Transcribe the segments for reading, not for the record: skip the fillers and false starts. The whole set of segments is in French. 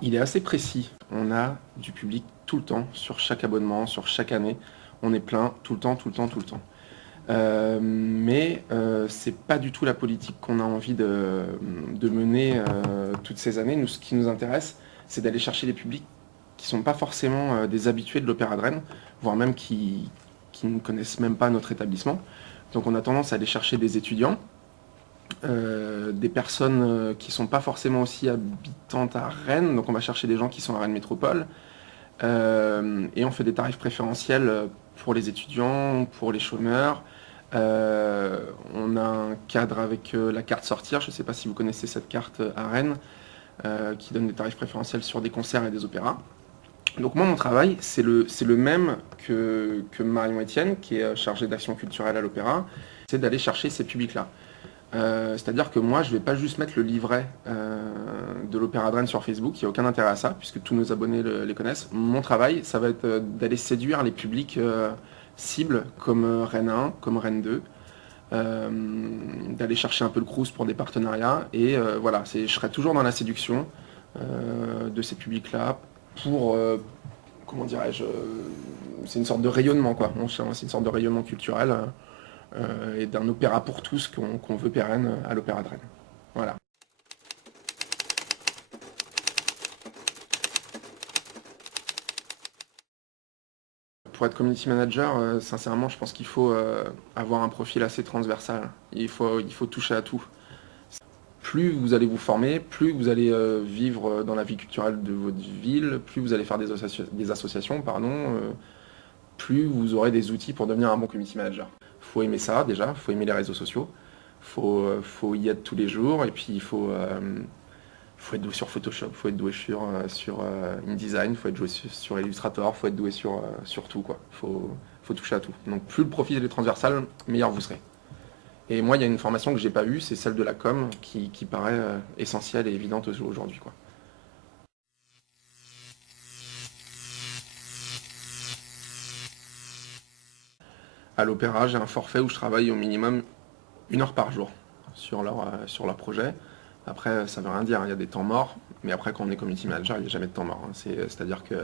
Il est assez précis. On a du public tout le temps, sur chaque abonnement, sur chaque année. On est plein tout le temps, tout le temps, tout le temps. Mais c'est pas du tout la politique qu'on a envie de mener toutes ces années. Nous, ce qui nous intéresse, c'est d'aller chercher des publics qui sont pas forcément des habitués de l'Opéra de Rennes, voire même qui ne connaissent même pas notre établissement. Donc on a tendance à aller chercher des étudiants, des personnes qui sont pas forcément aussi habitantes à Rennes, donc on va chercher des gens qui sont à Rennes Métropole, et on fait des tarifs préférentiels pour les étudiants, pour les chômeurs. On a un cadre avec la carte sortir, je ne sais pas si vous connaissez cette carte à Rennes, qui donne des tarifs préférentiels sur des concerts et des opéras. Donc moi, mon travail, c'est le même que Marion Etienne, qui est chargée d'action culturelle à l'opéra, c'est d'aller chercher ces publics-là. C'est-à-dire que moi, je ne vais pas juste mettre le livret de l'Opéra de Rennes sur Facebook, il n'y a aucun intérêt à ça, puisque tous nos abonnés les connaissent. Mon travail, ça va être d'aller séduire les publics cibles, comme Rennes 1, comme Rennes 2, d'aller chercher un peu le crous pour des partenariats, et voilà, je serai toujours dans la séduction de ces publics-là, pour, comment dirais-je, c'est une sorte de rayonnement, quoi. C'est une sorte de rayonnement culturel et d'un opéra pour tous qu'on veut pérenne à l'Opéra de Rennes. Voilà. Pour être community manager, sincèrement, je pense qu'il faut avoir un profil assez transversal. Il faut toucher à tout. Plus vous allez vous former, plus vous allez vivre dans la vie culturelle de votre ville, plus vous allez faire des associations, pardon, plus vous aurez des outils pour devenir un bon community manager. Il faut aimer ça déjà, il faut aimer les réseaux sociaux, faut y être tous les jours, et puis faut être doué sur Photoshop, il faut être doué sur InDesign, il faut être doué sur Illustrator, il faut être doué sur tout, quoi. Faut toucher à tout. Donc plus le profil est transversal, meilleur vous serez. Et moi, il y a une formation que j'ai pas eue, c'est celle de la com, qui paraît essentielle et évidente aujourd'hui, quoi. À l'opéra, j'ai un forfait où je travaille au minimum 1 heure par jour sur leur projet. Après, ça veut rien dire, hein, il y a des temps morts, mais après, quand on est community manager, il n'y a jamais de temps mort, hein. C'est-à-dire que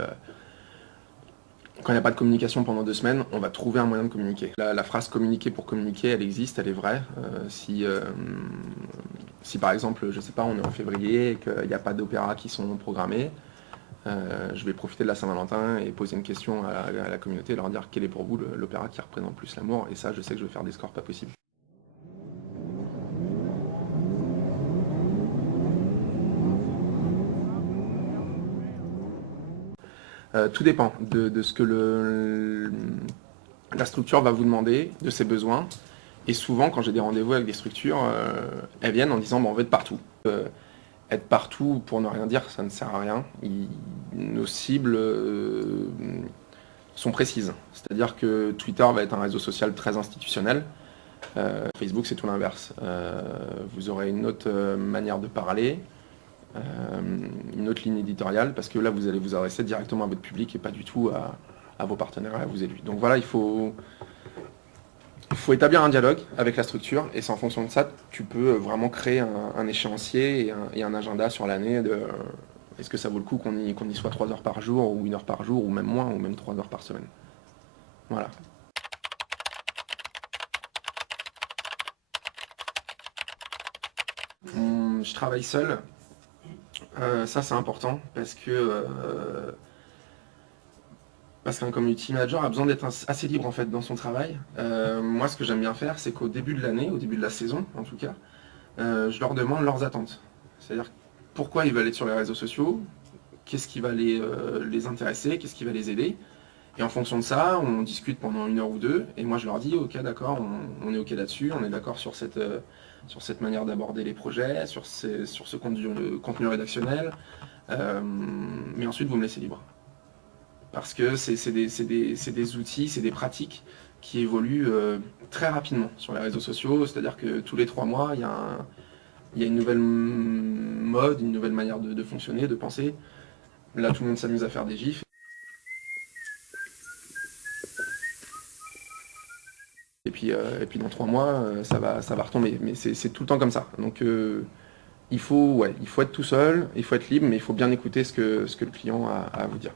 quand il n'y a pas de communication pendant 2 semaines, on va trouver un moyen de communiquer. La phrase communiquer pour communiquer, elle existe, elle est vraie. Si par exemple, je sais pas, on est en février et qu'il n'y a pas d'opéra qui sont programmés, je vais profiter de la Saint-Valentin et poser une question à la communauté, leur dire quel est pour vous l'opéra qui représente plus l'amour, et ça, je sais que je vais faire des scores pas possibles. Tout dépend de ce que la structure va vous demander, de ses besoins. Et souvent, quand j'ai des rendez-vous avec des structures, elles viennent en disant bon, on veut être partout. Être partout pour ne rien dire, ça ne sert à rien. Nos cibles sont précises. C'est-à-dire que Twitter va être un réseau social très institutionnel. Facebook, c'est tout l'inverse. Vous aurez une autre manière de parler, euh, une autre ligne éditoriale, parce que là, vous allez vous adresser directement à votre public et pas du tout à vos partenaires et à vos élus. Donc voilà, il faut établir un dialogue avec la structure, et c'est en fonction de ça que tu peux vraiment créer un échéancier et un agenda sur l'année de est-ce que ça vaut le coup qu'on y soit 3 heures par jour, ou 1 heure par jour, ou même moins, ou même 3 heures par semaine. Voilà. Je travaille seul. Ça, c'est important parce qu'un community manager a besoin d'être assez libre en fait dans son travail. Moi, ce que j'aime bien faire, c'est qu'au début de l'année, au début de la saison en tout cas, je leur demande leurs attentes. C'est-à-dire pourquoi ils veulent être sur les réseaux sociaux, qu'est-ce qui va les intéresser, qu'est-ce qui va les aider. Et en fonction de ça, on discute pendant 1 heure ou 2, et moi je leur dis ok, d'accord, on est ok là-dessus, on est d'accord sur cette manière d'aborder les projets, sur ce contenu rédactionnel, mais ensuite vous me laissez libre. Parce que c'est des outils, c'est des pratiques qui évoluent très rapidement sur les réseaux sociaux, c'est-à-dire que tous les 3 mois, il y a une nouvelle mode, une nouvelle manière de fonctionner, de penser. Là, tout le monde s'amuse à faire des gifs. Et puis dans 3 mois, ça va retomber. Mais c'est tout le temps comme ça. Donc il faut être tout seul, il faut être libre, mais il faut bien écouter ce que le client a à vous dire.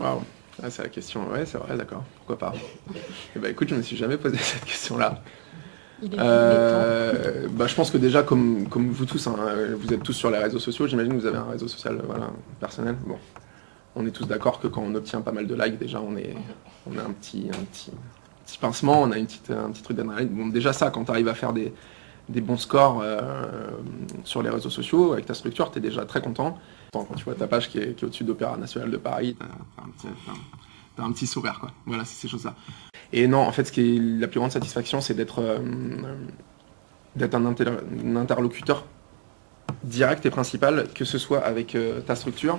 Waouh, ah, c'est la question. Ouais, c'est vrai, d'accord, pourquoi pas. Eh ben, écoute, je me suis jamais posé cette question-là. Bah, je pense que déjà, comme vous tous, hein, vous êtes tous sur les réseaux sociaux, j'imagine que vous avez un réseau social voilà, personnel. Bon, on est tous d'accord que quand on obtient pas mal de likes, déjà, on a un petit pincement, on a un petit truc d'adrénaline. Bon, déjà ça, quand tu arrives à faire des bons scores sur les réseaux sociaux, avec ta structure, tu es déjà très content. Quand tu vois ta page qui est au-dessus d'Opéra National de Paris, t'as un petit sourire, quoi. Voilà, c'est ces choses-là. Et non, en fait, ce qui est la plus grande satisfaction, c'est d'être un interlocuteur direct et principal, que ce soit avec ta structure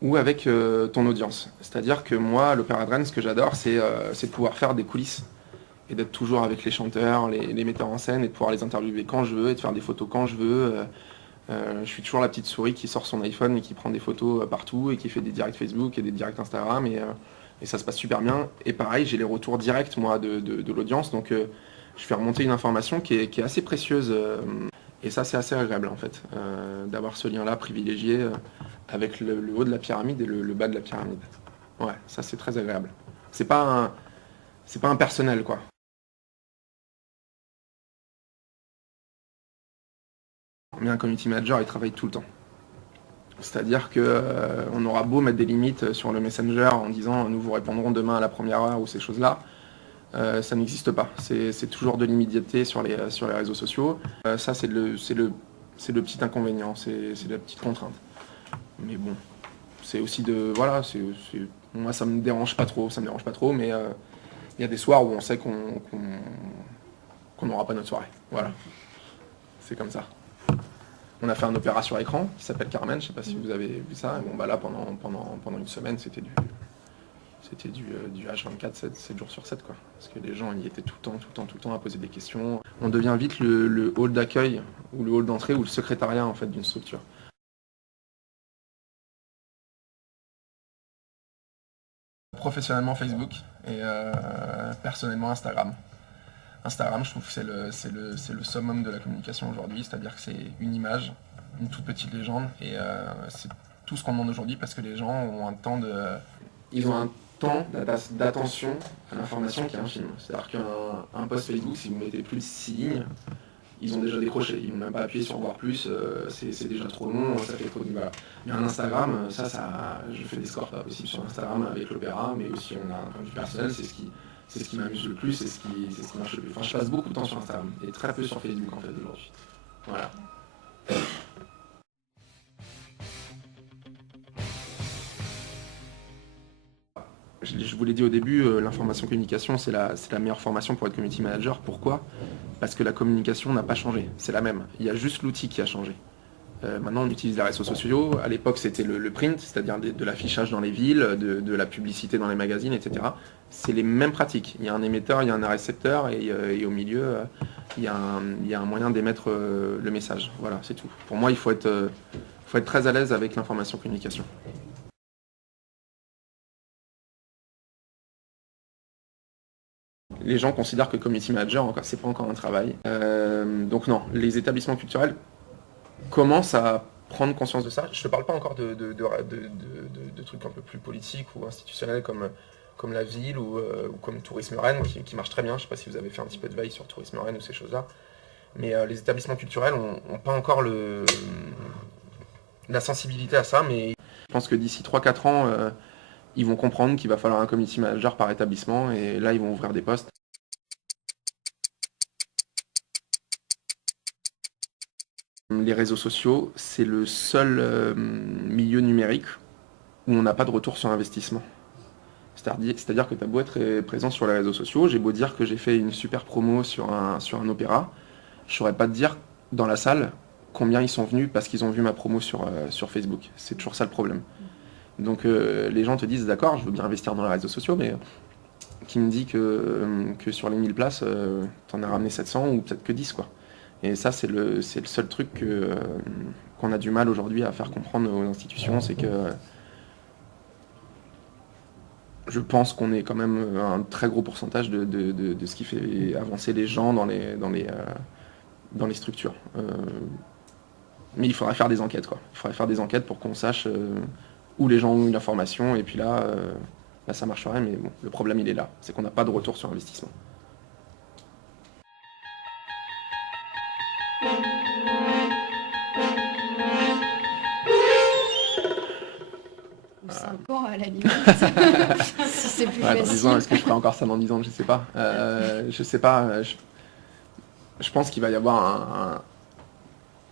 ou avec ton audience. C'est-à-dire que moi, à l'Opéra Drenne, ce que j'adore, c'est de pouvoir faire des coulisses et d'être toujours avec les chanteurs, les metteurs en scène, et de pouvoir les interviewer quand je veux, et de faire des photos quand je veux. Je suis toujours la petite souris qui sort son iPhone et qui prend des photos partout, et qui fait des directs Facebook et des directs Instagram, et ça se passe super bien. Et pareil, j'ai les retours directs, moi, de l'audience, donc je fais remonter une information qui est assez précieuse. Et ça, c'est assez agréable, en fait, d'avoir ce lien-là privilégié avec le haut de la pyramide et le bas de la pyramide. Ouais, ça, c'est très agréable. C'est pas un, c'est pas impersonnel, quoi. Mais un community manager, il travaille tout le temps. C'est-à-dire que on aura beau mettre des limites sur le Messenger en disant nous vous répondrons demain à la première heure ou ces choses-là, ça n'existe pas. C'est toujours de l'immédiateté sur les réseaux sociaux. Ça, c'est le petit inconvénient, c'est la petite contrainte. Mais bon, c'est aussi de... Voilà, moi ça me dérange pas trop, mais il y a des soirs où on sait qu'on n'aura pas notre soirée. Voilà, c'est comme ça. On a fait un opéra sur écran qui s'appelle Carmen, je sais pas si vous avez vu ça. Et bon, bah là, pendant une semaine, c'était du H24, 7 jours sur 7, quoi. Parce que les gens y étaient tout le temps à poser des questions. On devient vite le hall d'accueil, ou le hall d'entrée, ou le secrétariat, en fait, d'une structure. Professionnellement Facebook et personnellement Instagram. Instagram, je trouve que c'est le summum de la communication aujourd'hui, c'est-à-dire que c'est une image, une toute petite légende, et c'est tout ce qu'on demande aujourd'hui parce que les gens ont un temps de... Ils ont un temps d'attention à l'information qui est infime. C'est-à-dire qu'un post Facebook, si vous mettez plus de 6 lignes, ils ont déjà décroché, ils n'ont même pas appuyé sur voir plus, c'est déjà trop long, ça fait trop de... Voilà. Mais un Instagram, je fais des scores pas possibles sur Instagram avec l'opéra, mais aussi on a un point de vue personnel, c'est ce qui m'amuse le plus, c'est ce qui marche le plus. Enfin, je passe beaucoup de temps sur Instagram et très peu sur Facebook en fait aujourd'hui. Voilà. Je vous l'ai dit au début, l'information communication, c'est la meilleure formation pour être community manager. Pourquoi? Parce que la communication n'a pas changé, c'est la même. Il y a juste l'outil qui a changé. Maintenant, on utilise les réseaux sociaux. À l'époque, c'était le print, c'est-à-dire de l'affichage dans les villes, de la publicité dans les magazines, etc. C'est les mêmes pratiques. Il y a un émetteur, il y a un récepteur, et au milieu, il y a un moyen d'émettre le message. Voilà, c'est tout. Pour moi, il faut être très à l'aise avec l'information communication. Les gens considèrent que community manager, c'est pas encore un travail. Donc non, les établissements culturels commence à prendre conscience de ça. Je ne te parle pas encore de trucs un peu plus politiques ou institutionnels comme la ville ou comme Tourisme Rennes qui marche très bien. Je ne sais pas si vous avez fait un petit peu de veille sur Tourisme Rennes ou ces choses-là. Mais les établissements culturels n'ont pas encore la sensibilité à ça. Mais je pense que d'ici 3-4 ans, ils vont comprendre qu'il va falloir un community manager par établissement. Et là, ils vont ouvrir des postes. Les réseaux sociaux, c'est le seul milieu numérique où on n'a pas de retour sur investissement. C'est-à-dire que tu as beau être présent sur les réseaux sociaux, j'ai beau dire que j'ai fait une super promo sur un opéra, je ne saurais pas te dire dans la salle combien ils sont venus parce qu'ils ont vu ma promo sur Facebook. C'est toujours ça le problème. Donc les gens te disent d'accord, je veux bien investir dans les réseaux sociaux, mais qui me dit que sur les 1000 places, tu en as ramené 700 ou peut-être que 10, quoi. Et ça, c'est le seul truc qu'on a du mal aujourd'hui à faire comprendre aux institutions, c'est que je pense qu'on est quand même un très gros pourcentage de ce qui fait avancer les gens dans les structures. Mais il faudra faire des enquêtes, quoi. Il faudrait faire des enquêtes pour qu'on sache où les gens ont eu l'information, et puis là, ça marcherait, mais bon, le problème il est là, c'est qu'on n'a pas de retour sur investissement. Ou 5 ans à la limite, si c'est plus Ouais, dans 10 ans, facile. est-ce que je ferai encore ça dans 10 ans? Je sais pas. Je sais pas. Je pense qu'il va y avoir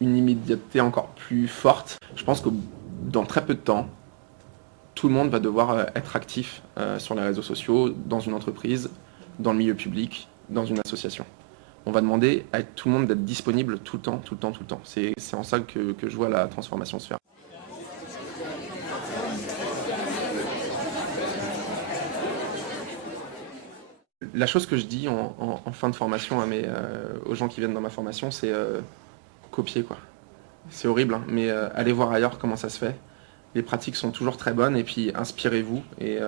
une immédiateté encore plus forte. Je pense que dans très peu de temps, tout le monde va devoir être actif sur les réseaux sociaux, dans une entreprise, dans le milieu public, dans une association. On va demander à tout le monde d'être disponible tout le temps, tout le temps, tout le temps. C'est en ça que je vois la transformation se faire. La chose que je dis en fin de formation aux gens qui viennent dans ma formation, c'est copier, quoi. C'est horrible, hein, mais allez voir ailleurs comment ça se fait. Les pratiques sont toujours très bonnes, et puis inspirez-vous et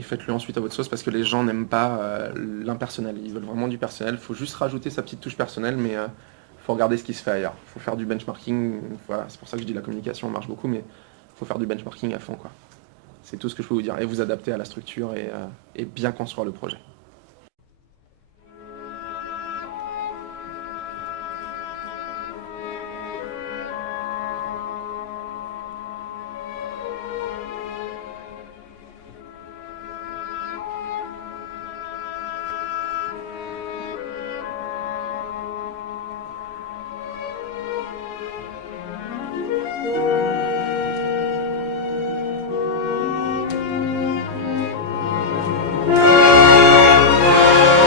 faites-le ensuite à votre sauce, parce que les gens n'aiment pas l'impersonnel. Ils veulent vraiment du personnel. Il faut juste rajouter sa petite touche personnelle, mais il faut regarder ce qui se fait ailleurs. Il faut faire du benchmarking. Voilà, c'est pour ça que je dis la communication marche beaucoup, mais il faut faire du benchmarking à fond, quoi. C'est tout ce que je peux vous dire. Et vous adapter à la structure et bien construire le projet.